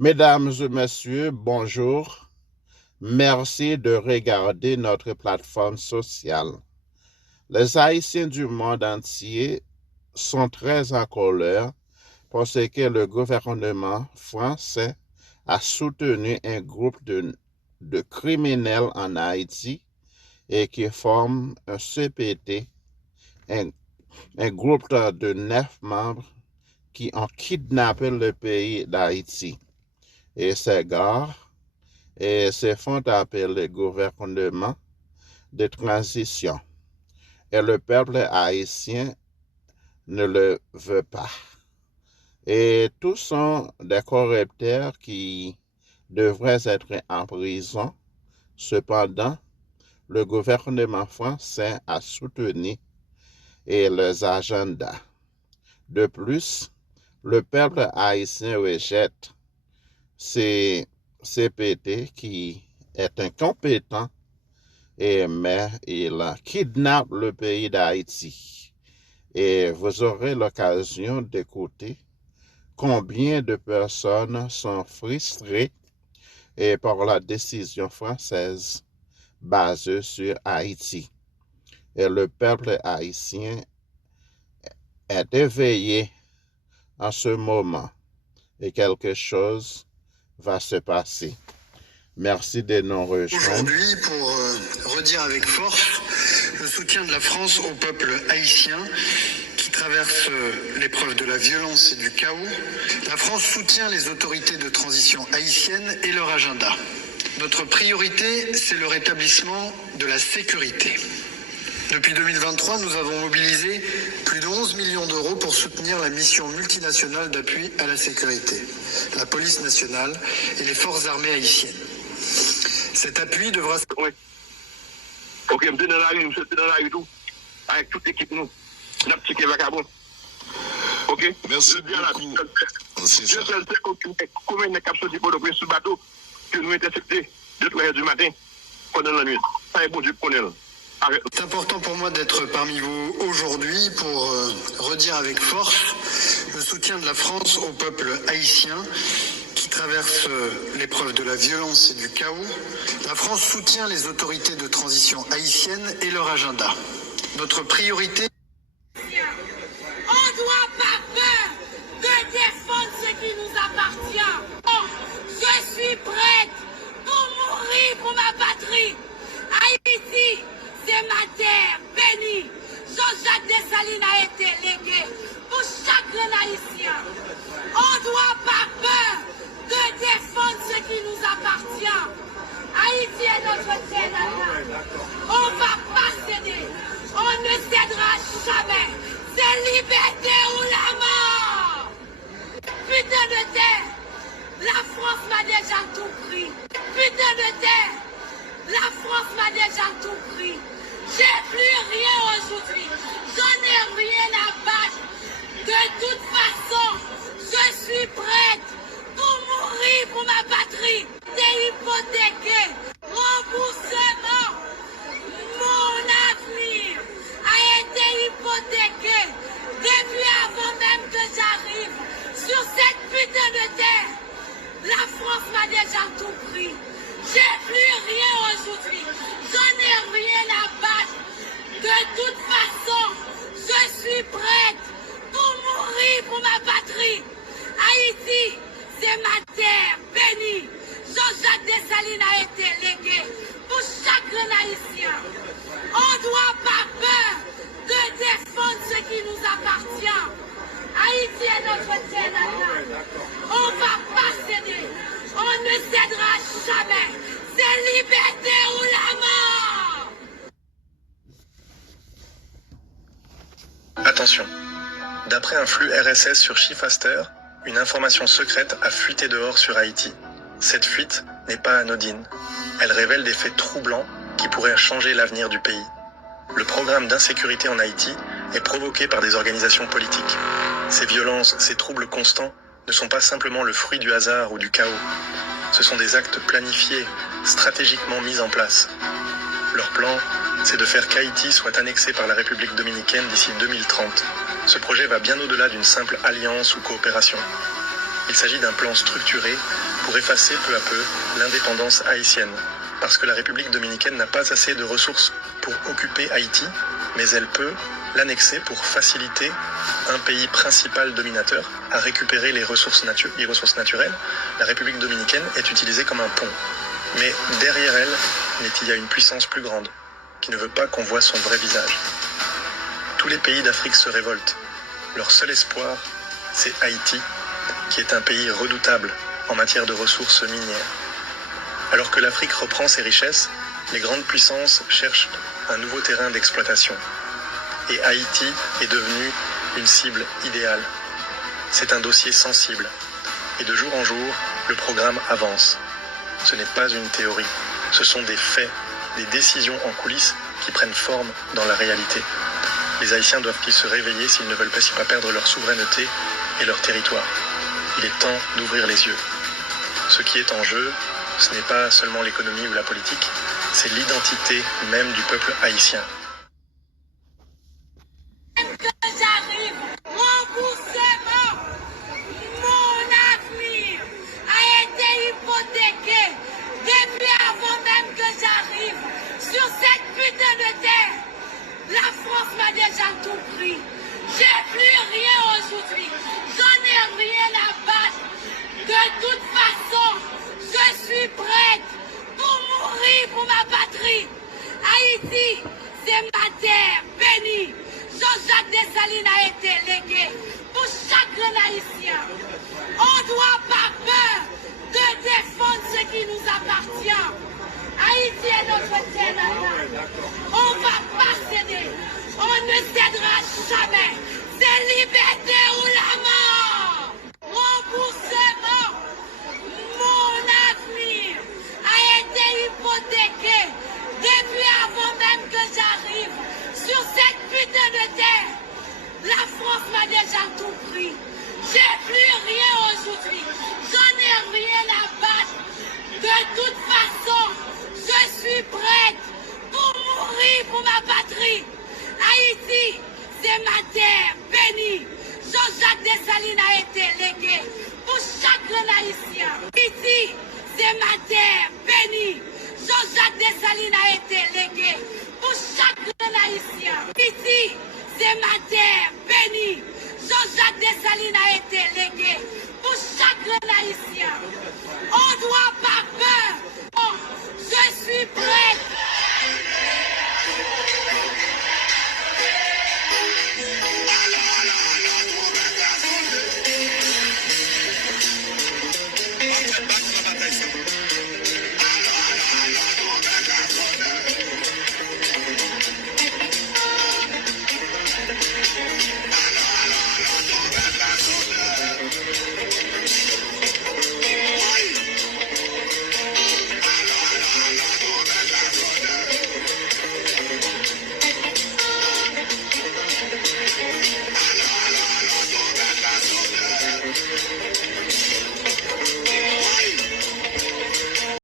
Mesdames et messieurs, bonjour. Merci de regarder notre plateforme sociale. Les Haïtiens du monde entier sont très en colère parce que le gouvernement français a soutenu un groupe de criminels en Haïti et qui forment un CPT, un, un groupe de 9 membres qui ont kidnappé le pays d'Haïti. Et ces gars se font appeler gouvernement de transition. Et le peuple haïtien ne le veut pas. Et tous sont des corrupteurs qui devraient être en prison. Cependant, le gouvernement français a soutenu les agendas. De plus, le peuple haïtien rejette ces CPT qui est incompétent mais il kidnappe le pays d'Haïti. Et vous aurez l'occasion d'écouter combien de personnes sont frustrées par la décision française basée sur Haïti. Et le peuple haïtien est éveillé en ce moment et quelque chose va se passer. Merci de nous rejoindre. Aujourd'hui, pour redire avec force le soutien de la France au peuple haïtien qui traverse l'épreuve de la violence et du chaos, la France soutient les autorités de transition haïtiennes et leur agenda. Notre priorité, c'est le rétablissement de la sécurité. Depuis 2023, nous avons mobilisé plus de 11 millions d'euros pour soutenir la mission multinationale d'appui à la sécurité, la police nationale et les forces armées haïtiennes. Cet appui devra... Oui. Ok, je suis dans la rue tout, avec toute l'équipe nous. La petite vagabond. Ok? Merci beaucoup. Je sais combien de capsules de Port-au-Prince sous bateau que nous interceptés 2-3 heures du matin pendant la nuit. Ça est bon Dieu pour nous. C'est important pour moi d'être parmi vous aujourd'hui pour redire avec force le soutien de la France au peuple haïtien qui traverse l'épreuve de la violence et du chaos. La France soutient les autorités de transition haïtiennes et leur agenda. Notre priorité... On ne doit pas peur de défendre ce qui nous appartient. Oh, je suis prête pour mourir pour ma patrie. Haïti, c'est ma terre bénie. Jean-Jacques Dessalines a été légué pour chaque haïtien. On ne doit pas peur de défendre ce qui nous appartient. Haïti est notre terre natale. On ne va pas céder. On ne cédera jamais. C'est liberté ou la mort. Putain de terre, la France m'a déjà tout pris. Putain de terre, la France m'a déjà tout pris. J'ai plus rien aujourd'hui. J'en ai rien à battre. De toute façon, je suis prête pour mourir pour ma patrie. T'es hypothéqué. Remboursement. Mon avenir a été hypothéqué depuis avant même que j'arrive sur cette putain de terre. La France m'a déjà tout pris. J'ai plus rien aujourd'hui. J'en ai rien à battre. De toute façon, je suis prête pour mourir pour ma patrie. Haïti, c'est ma terre bénie. Jean-Jacques Dessalines a été légué pour chaque haïtien. On ne doit pas peur de défendre ce qui nous appartient. Haïti est notre terre natale. On ne va pas céder. On ne cédera jamais. C'est liberté ou la mort. Attention. D'après un flux RSS sur Shifaster, une information secrète a fuité dehors sur Haïti. Cette fuite n'est pas anodine. Elle révèle des faits troublants qui pourraient changer l'avenir du pays. Le programme d'insécurité en Haïti est provoqué par des organisations politiques. Ces violences, ces troubles constants ne sont pas simplement le fruit du hasard ou du chaos. Ce sont des actes planifiés, stratégiquement mis en place. Leur plan, c'est de faire qu'Haïti soit annexé par la République dominicaine d'ici 2030. Ce projet va bien au-delà d'une simple alliance ou coopération. Il s'agit d'un plan structuré pour effacer peu à peu l'indépendance haïtienne, parce que la République dominicaine n'a pas assez de ressources pour occuper Haïti, mais elle peut l'annexer pour faciliter un pays principal dominateur à récupérer les ressources naturelles. La République dominicaine est utilisée comme un pont. Mais derrière elle, il y a une puissance plus grande, qui ne veut pas qu'on voie son vrai visage. Tous les pays d'Afrique se révoltent. Leur seul espoir, c'est Haïti, qui est un pays redoutable en matière de ressources minières. Alors que l'Afrique reprend ses richesses, les grandes puissances cherchent un nouveau terrain d'exploitation. Et Haïti est devenu une cible idéale. C'est un dossier sensible. Et de jour en jour, le programme avance. Ce n'est pas une théorie. Ce sont des faits, des décisions en coulisses qui prennent forme dans la réalité. Les Haïtiens doivent-ils se réveiller s'ils ne veulent pas perdre leur souveraineté et leur territoire? Il est temps d'ouvrir les yeux. Ce qui est en jeu, ce n'est pas seulement l'économie ou la politique, c'est l'identité même du peuple haïtien. J'arrive, remboursement, mon avenir a été hypothéqué depuis avant même que j'arrive sur cette putain de terre. La France m'a déjà tout pris. J'ai plus rien aujourd'hui. J'en ai rien à battre. De toute façon, je suis prête pour mourir pour ma patrie. Haïti, c'est ma terre bénie. Jean-Jacques Dessalines a été légué pour chaque haïtien. On ne doit pas peur de défendre ce qui nous appartient. Haïti est notre terre natale. On ne va pas céder. On ne cédera jamais. C'est liberté ou la mort. Remboursement. Mon avenir a été hypothéqué depuis avant même que j'arrive sur cette putain de terre. La France m'a déjà tout pris. J'ai plus rien aujourd'hui. J'en ai rien à battre. De toute façon, je suis prête pour mourir pour ma patrie. Haïti, c'est ma terre bénie. Jean-Jacques Dessalines a été légué pour chaque haïtien. Haïti, c'est ma terre bénie. Jean-Jacques Dessalines a été légué pour chaque haïtien. Haïti, c'est ma terre bénie. Jean-Jacques Dessalines a été légué